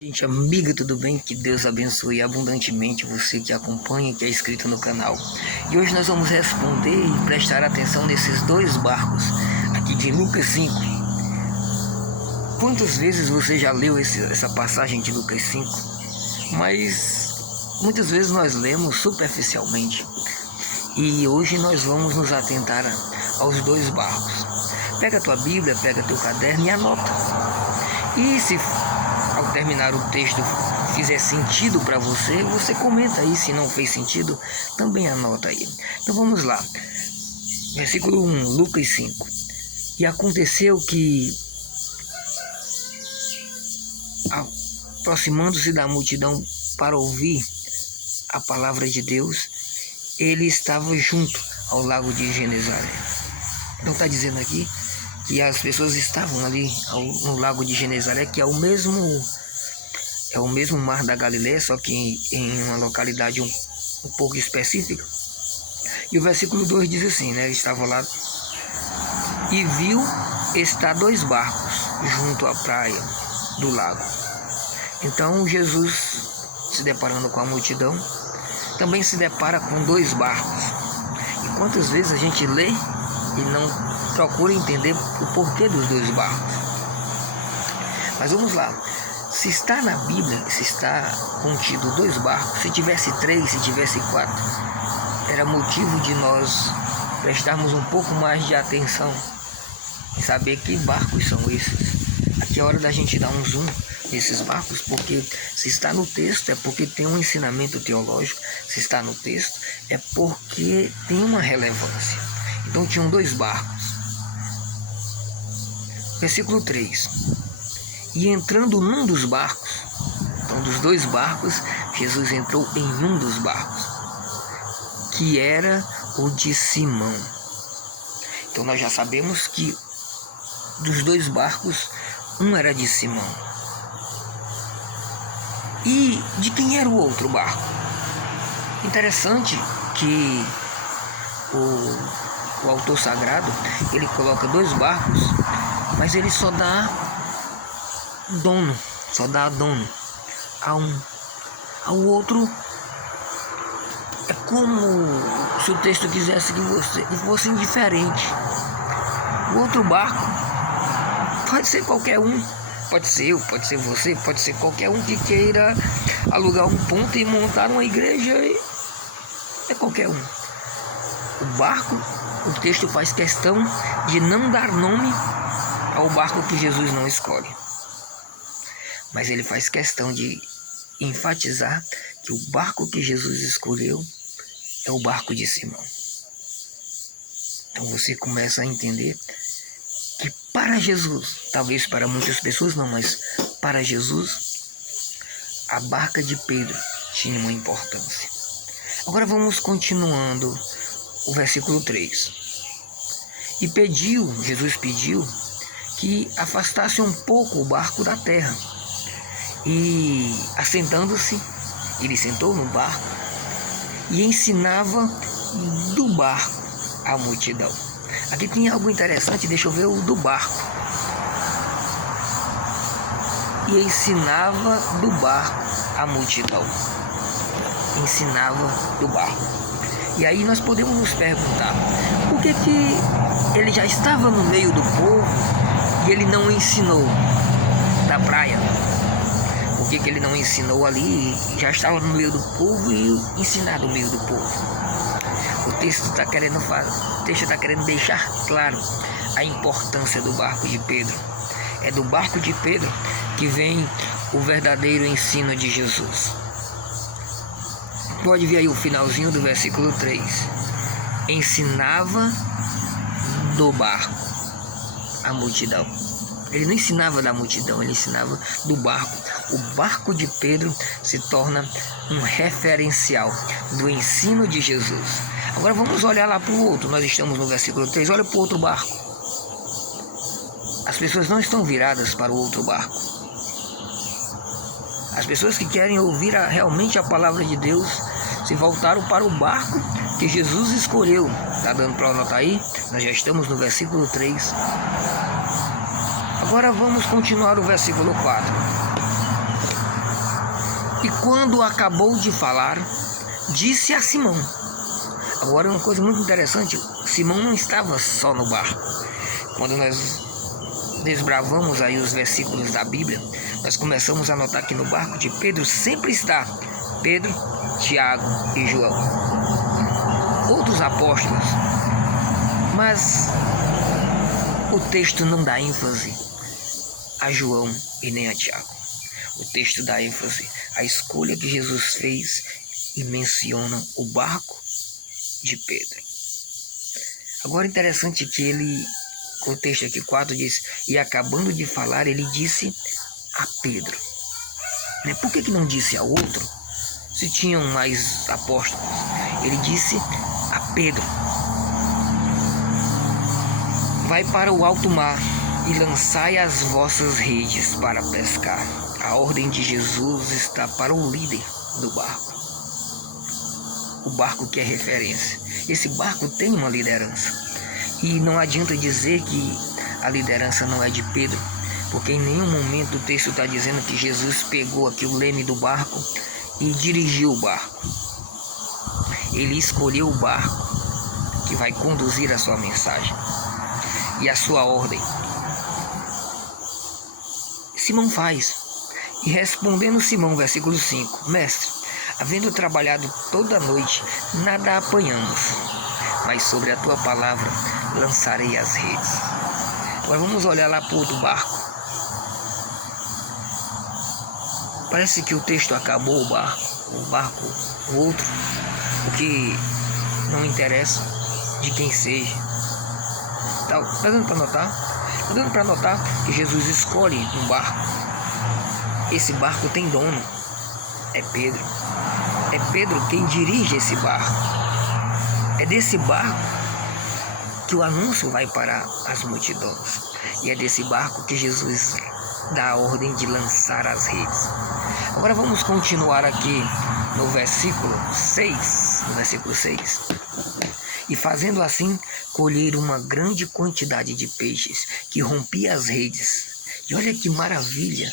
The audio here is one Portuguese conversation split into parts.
Gente amiga, tudo bem? Que Deus abençoe abundantemente você que acompanha, que é inscrito no canal. E hoje nós vamos responder e prestar atenção nesses dois barcos aqui de Lucas 5. Quantas vezes você já leu essa passagem de Lucas 5? Mas muitas vezes nós lemos superficialmente. E hoje nós vamos nos atentar aos dois barcos. Pega a tua Bíblia, pega teu caderno e anota. E se ao terminar o texto fizer sentido para você, você comenta aí. Se não fez sentido, também anota aí. Então vamos lá. Versículo 1, Lucas 5. E aconteceu que, aproximando-se da multidão para ouvir a palavra de Deus, ele estava junto ao lago de Genezaré. Então está dizendo aqui que as pessoas estavam ali no lago de Genezaré, que é o mesmo mar da Galileia, só que em uma localidade um pouco específica. E o versículo 2 diz assim, né? Ele estava lá e viu estar dois barcos junto à praia do lago. Então Jesus, se deparando com a multidão, também se depara com dois barcos. E quantas vezes a gente lê e não procura entender o porquê dos dois barcos. Mas vamos lá. Se está na Bíblia, se está contido dois barcos, se tivesse três, se tivesse quatro, era motivo de nós prestarmos um pouco mais de atenção e saber que barcos são esses. Aqui é hora da gente dar um zoom nesses barcos, porque se está no texto é porque tem um ensinamento teológico, se está no texto é porque tem uma relevância. Então tinham dois barcos. Versículo 3. E entrando num dos barcos, então dos dois barcos, Jesus entrou em um dos barcos, que era o de Simão. Então nós já sabemos que dos dois barcos, um era de Simão. E de quem era o outro barco? Interessante que o autor sagrado, ele coloca dois barcos, mas ele só dá dono a um. Ao outro é como se o texto quisesse que você fosse indiferente. O outro barco pode ser qualquer um, pode ser eu, pode ser você, pode ser qualquer um que queira alugar um ponto e montar uma igreja, é qualquer um. O barco, o texto faz questão de não dar nome ao barco que Jesus não escolhe. Mas ele faz questão de enfatizar que o barco que Jesus escolheu é o barco de Simão. Então você começa a entender que para Jesus, talvez para muitas pessoas não, mas para Jesus, a barca de Pedro tinha uma importância. Agora vamos continuando o versículo 3. E Jesus pediu que afastasse um pouco o barco da terra. E assentando-se, ele sentou no barco e ensinava do barco a multidão. Aqui tem algo interessante, deixa eu ver o do barco. E ensinava do barco a multidão. Ensinava do barco. E aí nós podemos nos perguntar, por que ele já estava no meio do povo e ele não ensinou da praia? Por que ele não ensinou ali, já estava no meio do povo e ensinar no meio do povo? O texto está querendo deixar claro a importância do barco de Pedro. É do barco de Pedro que vem o verdadeiro ensino de Jesus. Pode ver aí o finalzinho do versículo 3. Ensinava do barco a multidão. Ele não ensinava da multidão, ele ensinava do barco. O barco de Pedro se torna um referencial do ensino de Jesus. Agora vamos olhar lá para o outro. Nós estamos no versículo 3. Olha para o outro barco. As pessoas não estão viradas para o outro barco. As pessoas que querem ouvir realmente a palavra de Deus se voltaram para o barco que Jesus escolheu. Está dando para anotar aí? Nós já estamos no versículo 3. Agora vamos continuar o versículo 4. E quando acabou de falar, disse a Simão. Agora, uma coisa muito interessante, Simão não estava só no barco. Quando nós desbravamos aí os versículos da Bíblia, nós começamos a notar que no barco de Pedro sempre está Pedro, Tiago e João, outros apóstolos. Mas o texto não dá ênfase a João e nem a Tiago. O texto dá ênfase à escolha que Jesus fez e menciona o barco de Pedro. Agora, interessante que o texto aqui 4 diz: e acabando de falar, ele disse a Pedro. Por que não disse a outro, se tinham mais apóstolos? Ele disse a Pedro: vai para o alto mar e lançai as vossas redes para pescar. A ordem de Jesus está para o líder do barco. O barco que é referência. Esse barco tem uma liderança. E não adianta dizer que a liderança não é de Pedro, porque em nenhum momento o texto está dizendo que Jesus pegou aqui o leme do barco e dirigiu o barco. Ele escolheu o barco que vai conduzir a sua mensagem e a sua ordem. Simão faz. E respondendo Simão, versículo 5: Mestre, havendo trabalhado toda a noite, nada apanhamos, mas sobre a tua palavra lançarei as redes. Agora vamos olhar lá para o outro barco. Parece que o texto acabou o outro, o que não interessa de quem seja. Tá dando para notar? Tá dando para notar que Jesus escolhe um barco. Esse barco tem dono. É Pedro. É Pedro quem dirige esse barco. É desse barco que o anúncio vai para as multidões. E é desse barco que Jesus dá a ordem de lançar as redes. Agora vamos continuar aqui no versículo 6. E fazendo assim, colheram uma grande quantidade de peixes, que rompia as redes. E olha que maravilha,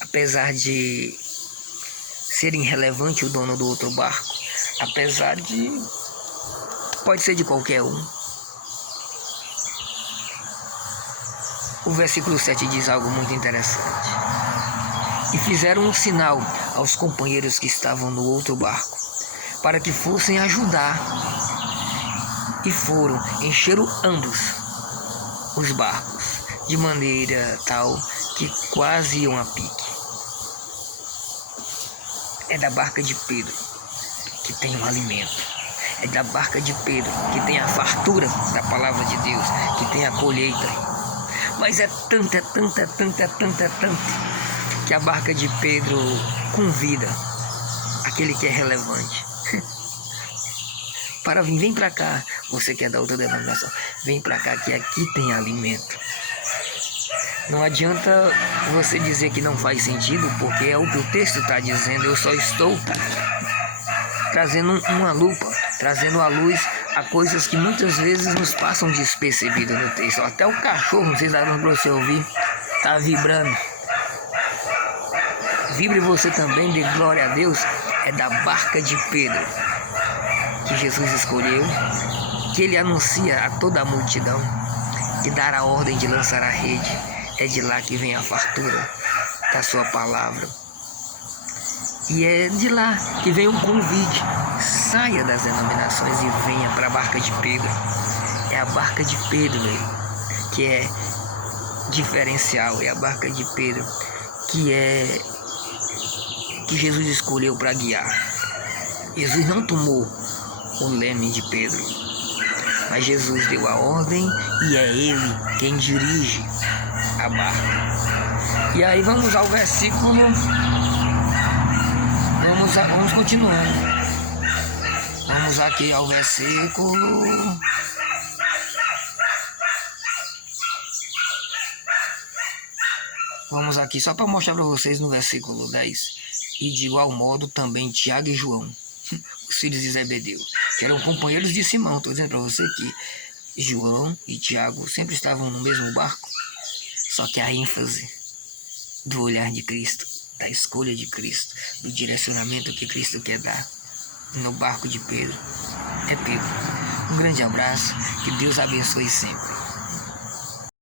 Apesar de ser irrelevante o dono do outro barco, apesar de... pode ser de qualquer um. O versículo 7 diz algo muito interessante. E fizeram um sinal aos companheiros que estavam no outro barco, para que fossem ajudar. E foram, encheram ambos os barcos, de maneira tal que quase iam a pique. É da barca de Pedro que tem o alimento. É da barca de Pedro que tem a fartura da palavra de Deus, que tem a colheita. Mas é tanta, que a barca de Pedro convida aquele que é relevante para vir. Vem para cá, você que é da outra denominação, vem para cá que aqui tem alimento. Não adianta você dizer que não faz sentido, porque é o que o texto está dizendo. Eu só estou trazendo uma lupa, trazendo a luz a coisas que muitas vezes nos passam despercebido no texto. Até o cachorro, não sei se dá para você ouvir, está vibrando. Vibre você também, de glória a Deus. É da barca de Pedro que Jesus escolheu, que ele anuncia a toda a multidão, que dará a ordem de lançar a rede. É de lá que vem a fartura da sua palavra. E é de lá que vem um convite. Saia das denominações e venha para a barca de Pedro. É a barca de Pedro que é diferencial. É a barca de Pedro que Jesus escolheu para guiar. Jesus não tomou o leme de Pedro, mas Jesus deu a ordem e é ele quem dirige a barca. E aí vamos ao versículo. Vamos continuando. Vamos aqui ao versículo. Vamos aqui só para mostrar para vocês no versículo 10. E de igual modo também Tiago e João, os filhos de Zebedeu, que eram companheiros de Simão. Estou dizendo para você que João e Tiago sempre estavam no mesmo barco, só que a ênfase do olhar de Cristo da escolha de Cristo, do direcionamento que Cristo quer dar no barco de Pedro, é Pedro. Um grande abraço, que Deus abençoe sempre.